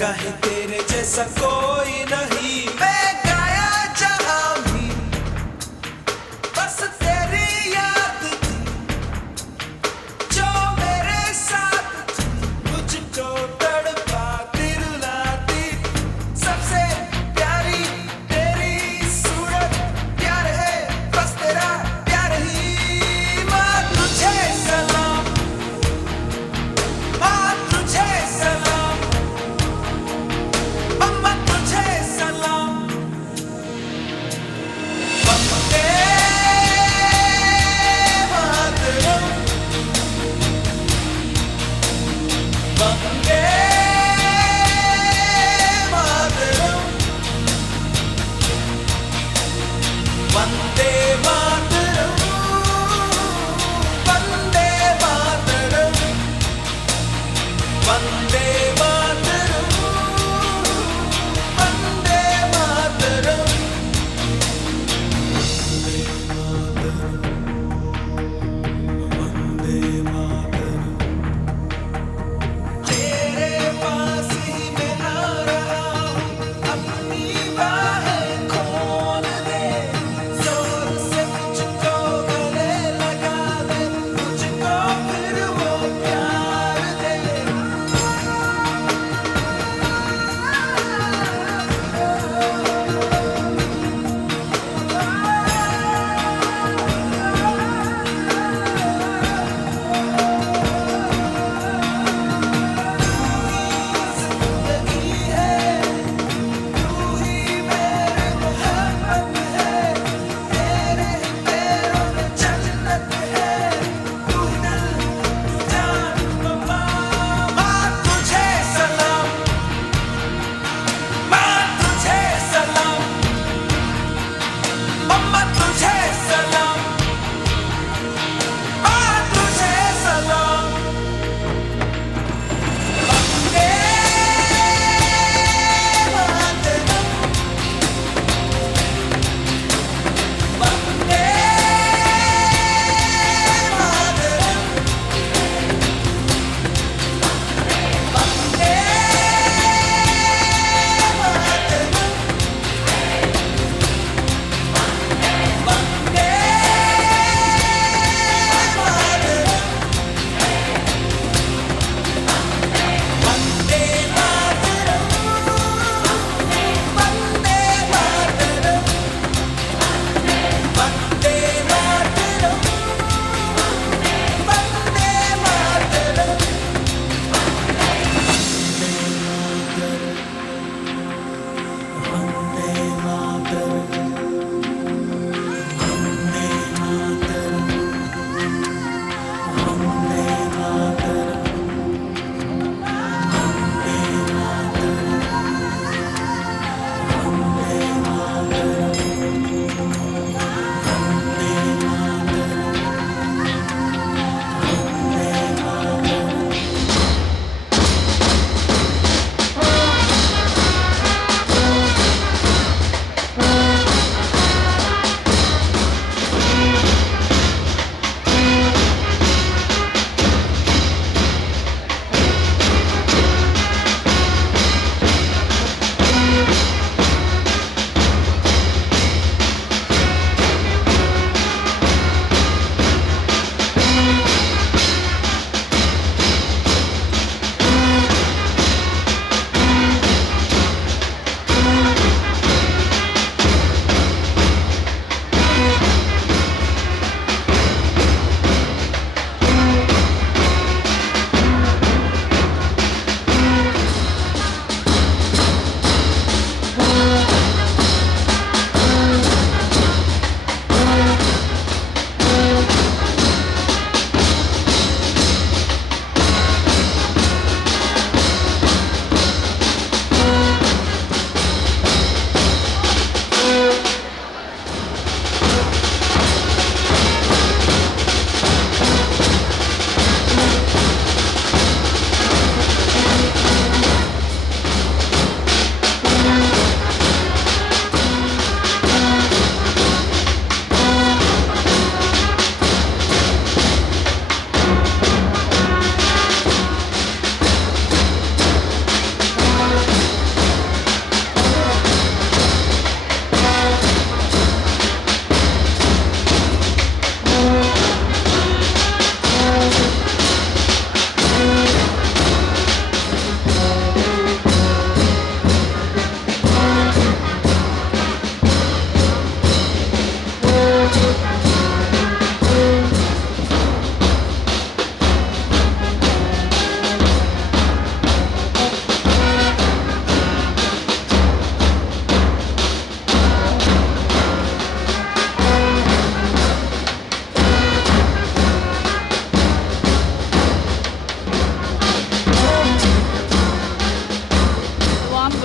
कहीं तेरे जैसा कोई नहीं। मैं गाया जहां भी बस तेरी याद थी, जो मेरे साथ थी मुझको तड़पाती रुलाती। सबसे प्यारी तेरी सूरत, प्यार है बस तेरा प्यार ही। माँ तुझे सलाम, माँ तुझे सलाम, अम्मा तुझे सलाम।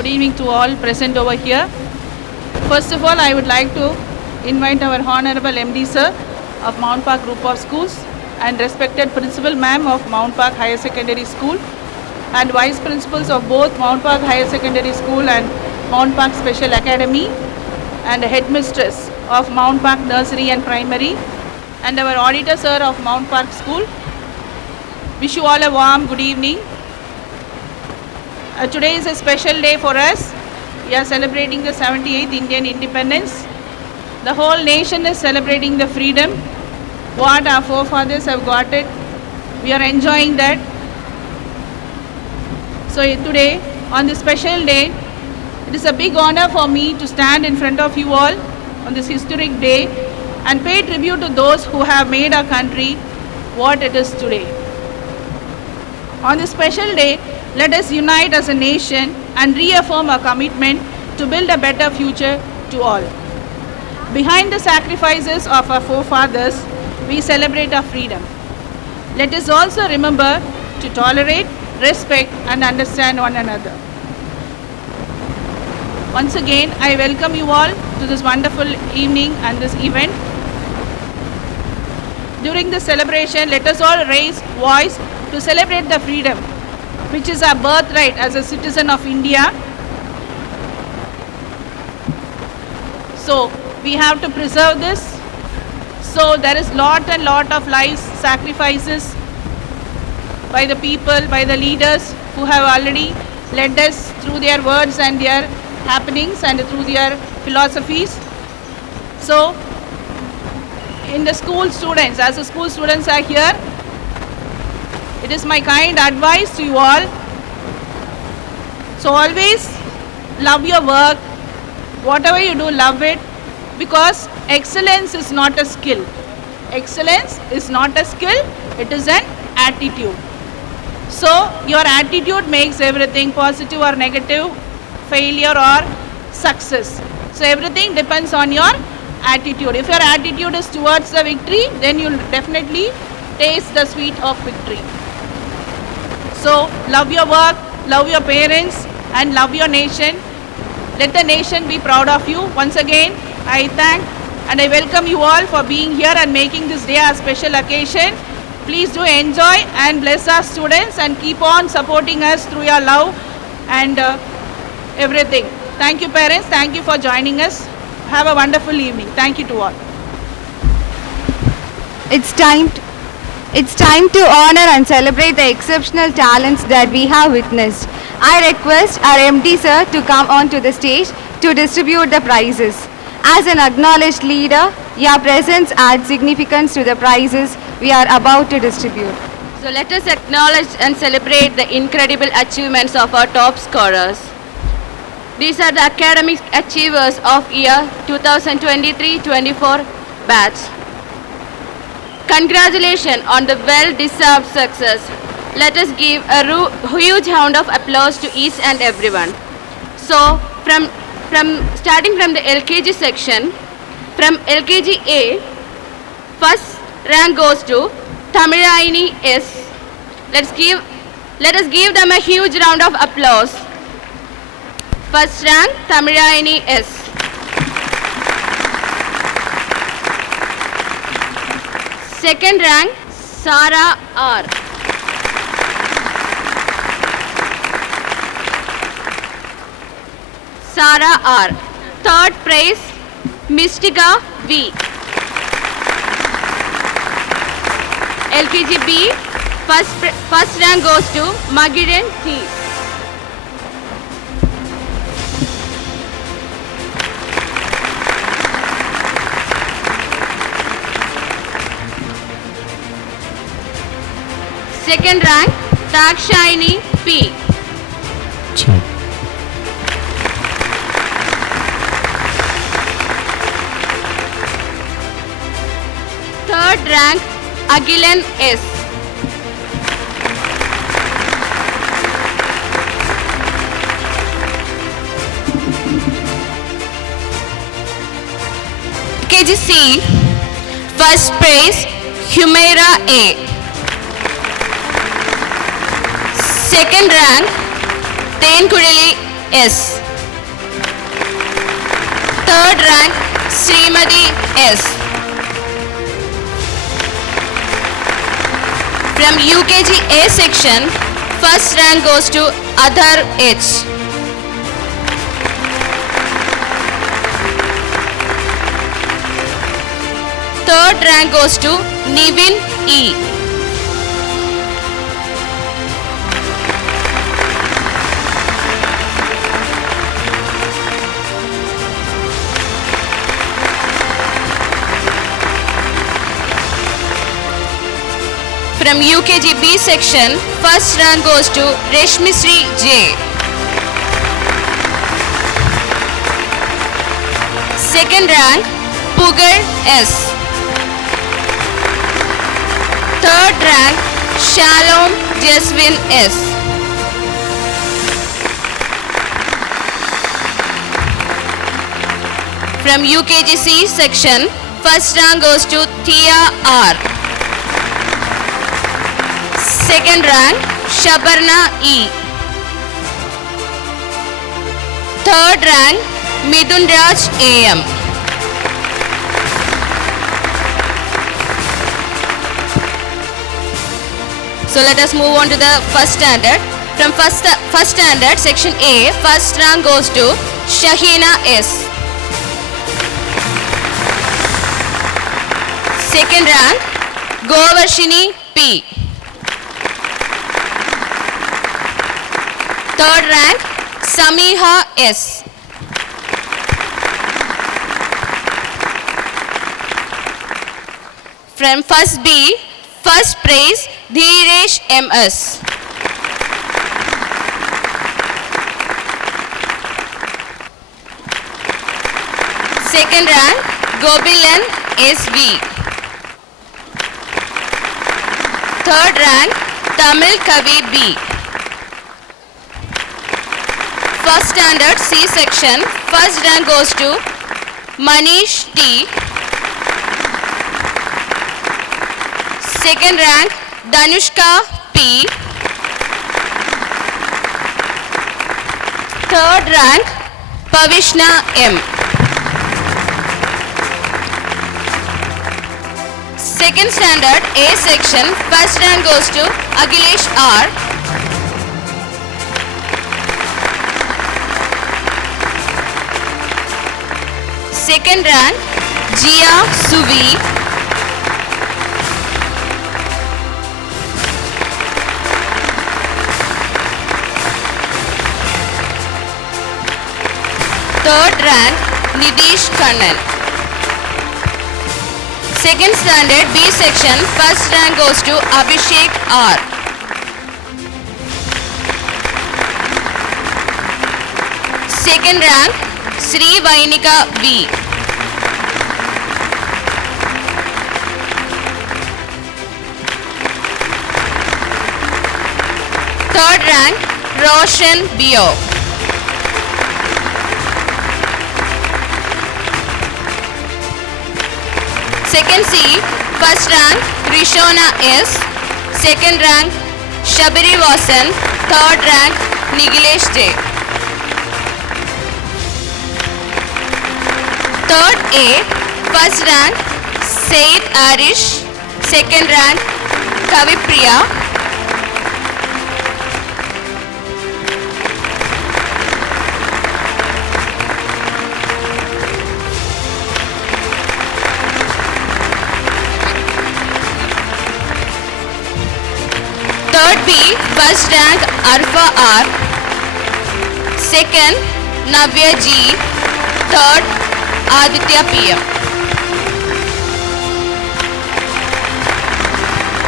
Good evening to all present over here. First of all, I would like to invite our Honorable MD Sir of Mount Park Group of Schools and respected Principal Ma'am of Mount Park Higher Secondary School and Vice Principals of both Mount Park Higher Secondary School and Mount Park Special Academy and Headmistress of Mount Park Nursery and Primary and our Auditor Sir of Mount Park School. Wish you all a warm good evening. Today is a special day for us. We are celebrating the 78th Indian Independence. The whole nation is celebrating the freedom. What our forefathers have got it. We are enjoying that. So today, on this special day, it is a big honor for me to stand in front of you all on this historic day and pay tribute to those who have made our country what it is today. On this special day, let us unite as a nation and reaffirm our commitment to build a better future to all. Behind the sacrifices of our forefathers, we celebrate our freedom. Let us also remember to tolerate, respect, and understand one another. Once again, I welcome you all to this wonderful evening and this event. During this celebration, let us all raise voice to celebrate the freedom, which is our birthright as a citizen of India. So we have to preserve this. So there is lot of lives, sacrifices by the people, by the leaders who have already led us through their words and their happenings and through their philosophies. So in the school students, as the school students are here, it is my kind advice to you all. So always love your work. Whatever you do, love it. Because excellence is not a skill. Excellence is not a skill, it is an attitude. So your attitude makes everything, positive or negative, failure or success. So everything depends on your attitude. If your attitude is towards the victory, then you'll definitely taste the sweet of victory. So love your work, love your parents, and love your nation. Let the nation be proud of you. Once again, I thank and I welcome you all for being here and making this day a special occasion. Please do enjoy and bless our students and keep on supporting us through your love and everything. Thank you, parents. Thank you for joining us. Have a wonderful evening. Thank you to all. It's time to honor and celebrate the exceptional talents that we have witnessed. I request our MD sir to come onto the stage to distribute the prizes. As an acknowledged leader, your presence adds significance to the prizes we are about to distribute. So let us acknowledge and celebrate the incredible achievements of our top scorers. These are the academic achievers of year 2023-24 batch. Congratulations on the well-deserved success. Let us give a huge round of applause to each and everyone. So starting from the LKG section, from LKG A, first rank goes to Tamiraini S. Let us give them a huge round of applause. First rank, Tamiraini S. Second rank, Sara R. Sara R. Third prize, Mystica V. LKG B, first rank goes to Magiran T. Second rank, Dakshayani P. Third rank, Agilan S. KGC, first prize, Humaira A. Second rank, Tenkudali S. Third rank Srimati S. From UKG A section, first rank goes to Adhar H. Third rank goes to Nivin E. From UKG B section, first rank goes to Reshmi Sri J. Second rank, Pugar S. Third rank, Shalom Jaswin S. From UKG C section, first rank goes to Tia R. Second rank, Shabarna E. Third rank, Midun Raj AM. So let us move on to the first standard. From first standard, section A, first rank goes to Shahina S. Second rank, Govarshini P. Third rank, Samiha S. From first B, first prize, Dhiresh MS. Second rank, Gobilan SV. Third rank, Tamil Kavi B. First standard C section, first rank goes to Manish T. Second rank, Danushka P. Third rank, Pavishna M. Second standard A section, first rank goes to Agilesh R. Second rank, Jia Suvi. Third rank, Nidish Kannan. Second standard B section, first rank goes to Abhishek R. Second rank, Sri Vainika V. Third rank, Roshan Bio. Second C, first rank, Rishona S. Second rank, Shabiri Vasan. Third rank, Nigilesh J. Third A, first rank, Said Arish. Second rank, Kavipriya. Third B, first rank, Arfa R. Second, Navya G. Third, Aditya PM.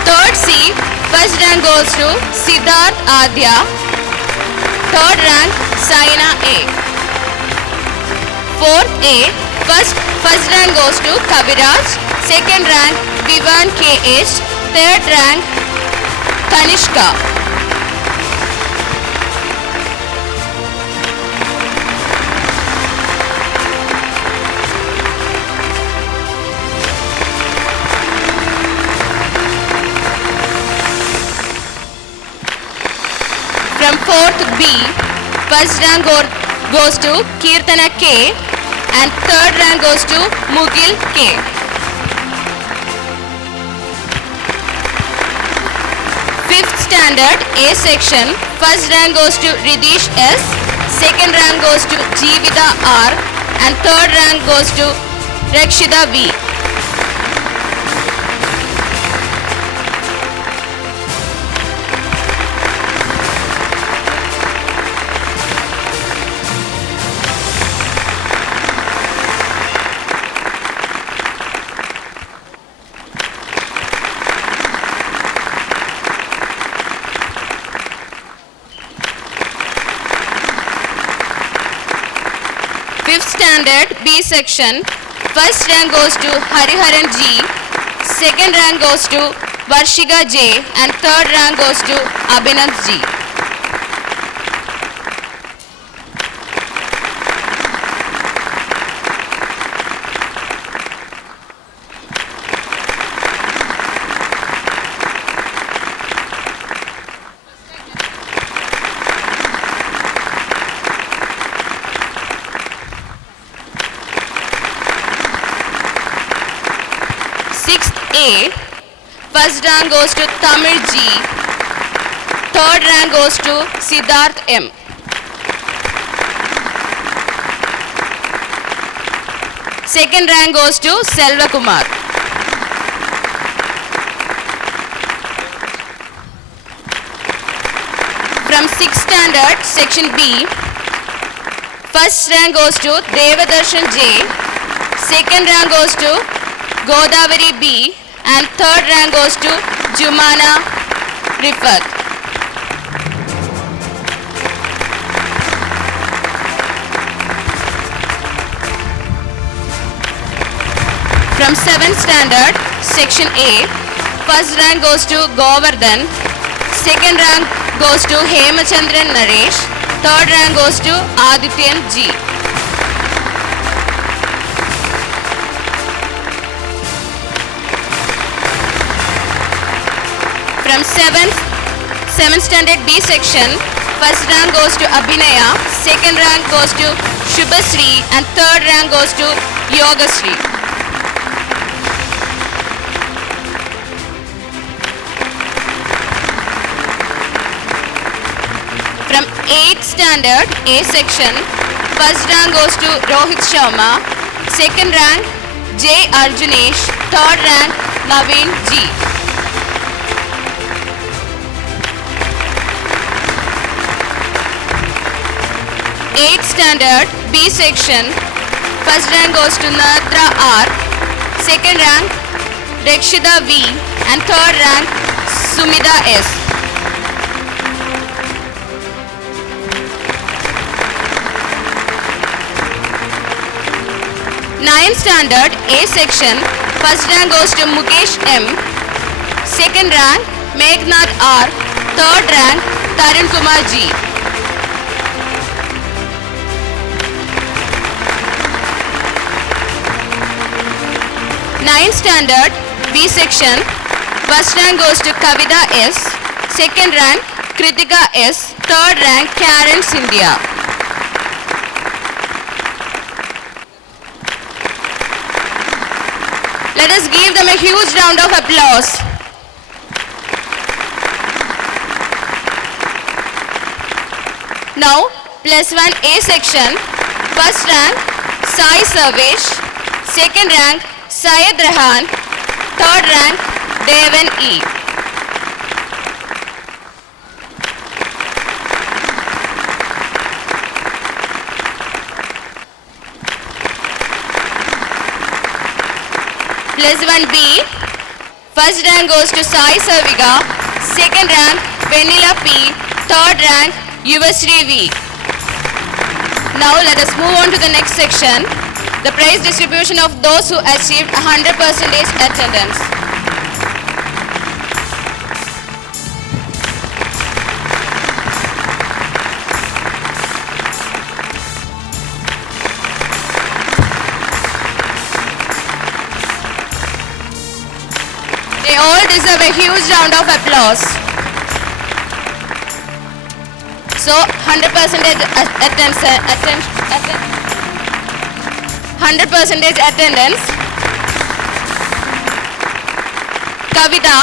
Third C, first rank goes to Siddharth Adya. Third rank, Saina A. Fourth A, first rank goes to Kaviraj. Second rank, Vivan KH. Third rank, Kanishka. From fourth B, First rank goes to Kirtana K and third rank goes to Mugil K. Fifth standard A section, first rank goes to Ridish S, second rank goes to Jeevita R and third rank goes to Rakshita V. Fifth standard B section, first rank goes to Hariharan G, second rank goes to Varshika J and third rank goes to Abhinav G. Sixth A, first rank goes to Tamil G, third rank goes to Siddharth M. Second rank goes to Selva Kumar. From 6th standard section B, first rank goes to Devadarshan J, second rank goes to Godavari B and third rank goes to Jumana Rifat. From 7th standard section A, first rank goes to Govardhan, second rank goes to Hemachandran Naresh, third rank goes to Adityan G. From 7th standard B section, first rank goes to Abhinaya, second rank goes to Shubhasri and third rank goes to Yogasri. From 8th standard A section, first rank goes to Rohit Sharma, second rank J. Arjunesh, third rank Naveen G. 8th standard B section, first rank goes to Natra R, second rank Rakshita V and third rank Sumida S. Ninth standard A section, first rank goes to Mukesh M, second rank Meghnad R, third rank Tarun Kumar G. Ninth standard B section, first rank goes to Kavita S, second rank Kritika S, third rank Karen Sindhya. Let us give them a huge round of applause. Now, plus 1 A section, first rank Sai Sarvesh, second rank Syed Rehan, third rank Devan E. Plus 1B, first rank goes to Sai Saviga, second rank Vanilla P, third rank Yuvasri V. Now let us move on to the next section, the prize distribution of those who achieved 100% attendance. They all deserve a huge round of applause. So 100% attendance. Kavita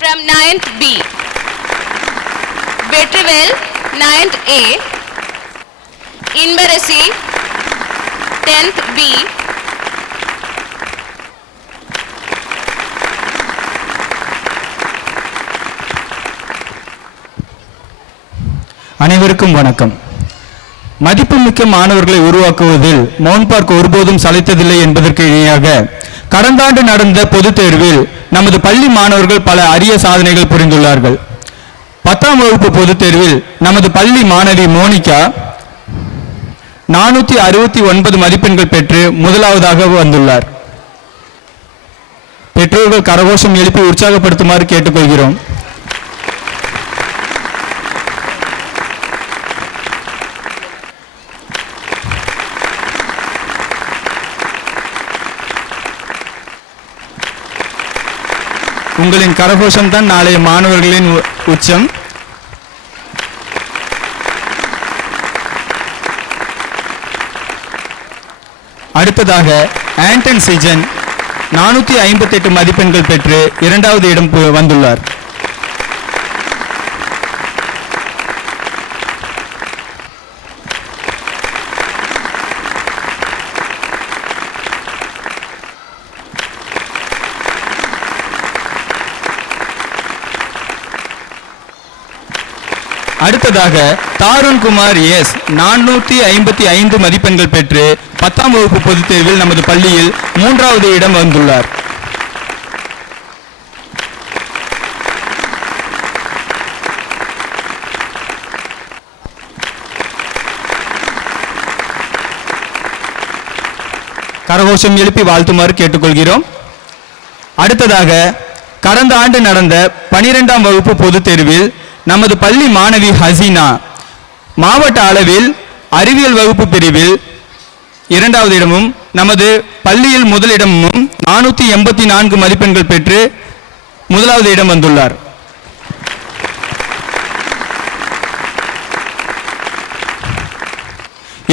from 9th B. Betrivel 9th A. Inbarasi 10th B. அனைவருக்கும் வணக்கம். மதிப்புமிக்க மாணவர்களை உருவாக்குவதில் மோன்பார்க் ஒருபோதும் சளைத்ததில்லை என்பதற்கு இணையாக கடந்த ஆண்டு நடந்த பொதுத் தேர்வில் நமது பள்ளி மாணவர்கள் பல அரிய சாதனைகள் புரிந்துள்ளார்கள். 10ஆம் வகுப்பு பொதுத் தேர்வில் நமது பள்ளி மாணவி மோனிகா 469 மதிப்பெண்கள் பெற்று முதலாவதாக வந்துள்ளார். பெற்றோர்கள் கரகோஷம் எழுப்பி உற்சாகப்படுத்துமாறு கேட்டுக்கொள்கிறோம். உங்களின் கரகோஷம் தான் நாளைய மாணவர்களின் உச்சம். அடுத்ததாக ஆண்டன் சிஜன் 458 மதிப்பெண்கள் பெற்று இரண்டாவது இடம் வந்துள்ளார். அடுத்ததாக தாருண் குமார் எஸ் 455 மதிப்பெண்கள் பெற்று 10ஆம் வகுப்பு பொதுத் தேர்வில் நமது பள்ளியில் 3வது இடம் வந்துள்ளார். கரகோஷம் எழுப்பி வாழ்த்துமாறு கேட்டுக்கொள்கிறோம். அடுத்ததாக கடந்த ஆண்டு நடந்த 12ஆம் வகுப்பு பொதுத் தேர்வில் நமது பள்ளி மாணவி ஹசீனா மாவட்ட அளவில் அறிவியல் வகுப்பு பிரிவில் 2வது இடமும் நமது பள்ளியில் முதலிடமும் 484 மதிப்பெண்கள் பெற்று முதலாவது இடம் வந்துள்ளார்.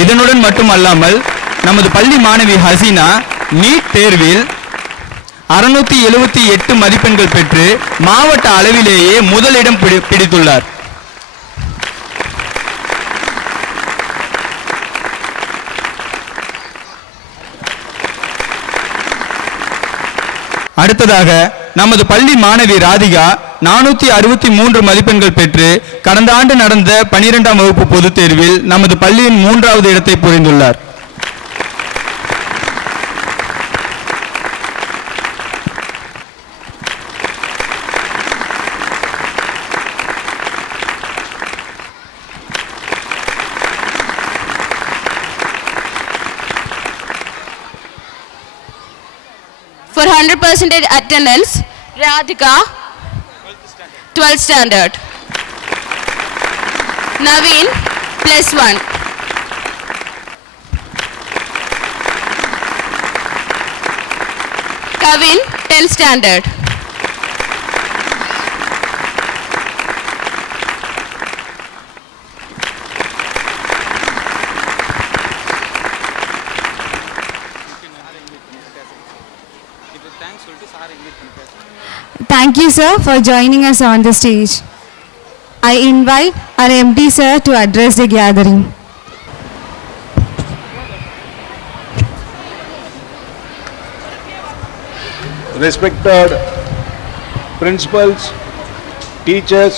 இதனுடன் மட்டுமல்லாமல் நமது பள்ளி மாணவி ஹசீனா நீட் தேர்வில் 678 மதிப்பெண்கள் பெற்று மாவட்ட அளவிலேயே முதலிடம் பிடித்துள்ளார். அடுத்ததாக நமது பள்ளி மாணவி ராதிகா 463 மதிப்பெண்கள் பெற்று கடந்த ஆண்டு நடந்த 12ஆம் வகுப்பு பொதுத் தேர்வில் நமது பள்ளியின் 3வது இடத்தை புரிந்துள்ளார். For 100% attendance, Radhika, 12th standard. Naveen, +1. Kavin, 10th standard. Thank you, sir, for joining us on the stage. I invite our MD, sir, to address the gathering. Respected principals, teachers,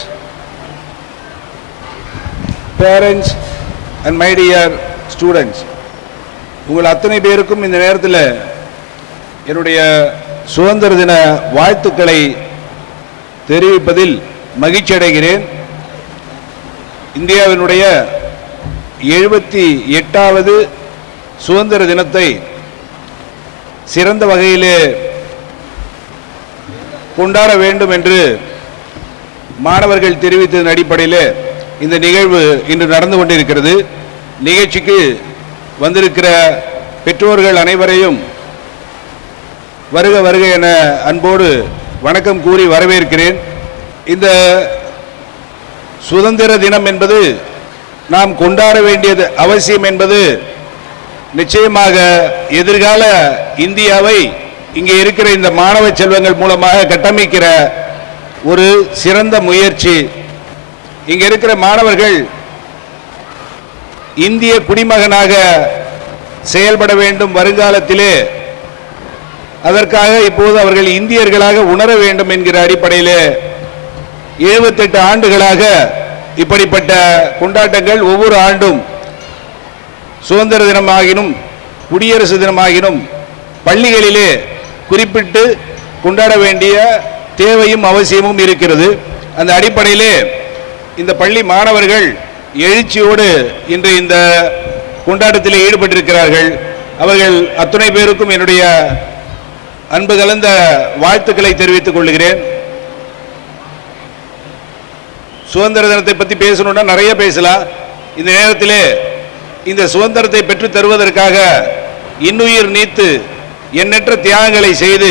parents, and my dear students, உங்கள் அத்தனை பேருக்கும் இந்த நேரத்தில் என்னுடைய சுதந்திர தின வாழ்த்துக்களை தெரிவிப்பதில் மகிழ்ச்சி அடைகிறேன். இந்தியாவினுடைய 78வது சுதந்திர தினத்தை சிறந்த வகையிலே கொண்டாட வேண்டும் என்று மாணவர்கள் தெரிவித்ததன் அடிப்படையில் இந்த நிகழ்வு இன்று நடந்து கொண்டிருக்கிறது. நிகழ்ச்சிக்கு வந்திருக்கிற பெற்றோர்கள் அனைவரையும் வருக வருக என அன்போடு வணக்கம் கூறி வரவேற்கிறேன். இந்த சுதந்திர தினம் என்பது நாம் கொண்டாட வேண்டியது அவசியம் என்பது நிச்சயமாக எதிர்கால இந்தியாவை இங்கே இருக்கிற இந்த மாணவ செல்வங்கள் மூலமாக கட்டமைக்கிற ஒரு சிறந்த முயற்சி. இங்கே இருக்கிற மாணவர்கள் இந்திய குடிமகனாக செயல்பட வேண்டும் வருங்காலத்திலே. அதற்காக இப்போது அவர்கள் இந்தியர்களாக உணர வேண்டும் என்கிற அடிப்படையிலே 78 ஆண்டுகளாக இப்படிப்பட்ட கொண்டாட்டங்கள் ஒவ்வொரு ஆண்டும் சுதந்திர தினமாகினும் குடியரசு தினமாகினும் பள்ளிகளிலே குறிப்பிட்டு கொண்டாட வேண்டிய தேவையும் அவசியமும் இருக்கிறது. அந்த அடிப்படையிலே இந்த பள்ளி மாணவர்கள் எழுச்சியோடு இன்று இந்த கொண்டாட்டத்தில் ஈடுபட்டிருக்கிறார்கள். அவர்கள் அத்துணை பேருக்கும் என்னுடைய அன்பு கலந்த வாழ்த்துக்களை தெரிவித்துக் கொள்கிறேன். சுதந்திர தினத்தை பற்றி பேசணும்னா நிறைய பேசலாம். இந்த நேரத்திலே இந்த சுதந்திரத்தை பெற்று தருவதற்காக இன்னுயிர் நீத்து எண்ணற்ற தியாகங்களை செய்து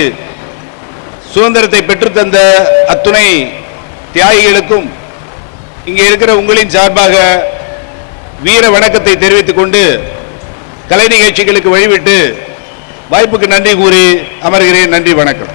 சுதந்திரத்தை பெற்று தந்த அத்துணை தியாகிகளுக்கும் இங்கே இருக்கிற உங்களின் சார்பாக வீர வணக்கத்தை தெரிவித்துக் கொண்டு கலை நிகழ்ச்சிகளுக்கு வழிவிட்டு வாய்ப்புக்கு நன்றி கூறி அமர்கிறேன். நன்றி, வணக்கம்.